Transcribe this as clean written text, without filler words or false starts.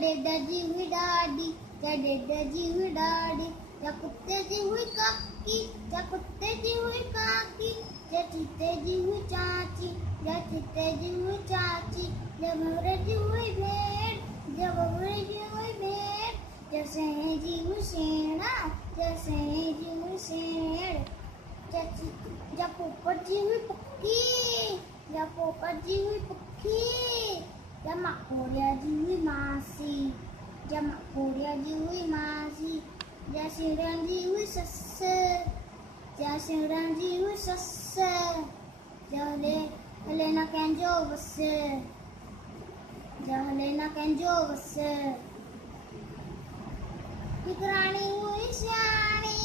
डेडाची हुई डाडी, त्या डेडाची हुई डाडी, त्या कुत्त्याची हुई काकी, त्या कुत्त्याची हुई काकी, त्या चित्त्याची हुई चाची, त्या चित्त्याची हुई चाची, त्या भवऱ्याची हुई भेड, त्या भवऱ्याची हुई भेड, त्या सहेजी हुई शेणा, त्या सहेजी हुई शेण, त्या पोपटची हुई पक्की, त्या पोपटची हुई पक्की, त्या माकोड्याची हुई मासी, त्या माकोड्याची हुई मासी, त्या शेळ्यांची हुई सस्स, त्या शेळ्यांची हुई सस्स, त्या हलेना कॅन्जो बस, त्या हलेना कॅन्जो बस, एक राणी हुई श्याणी,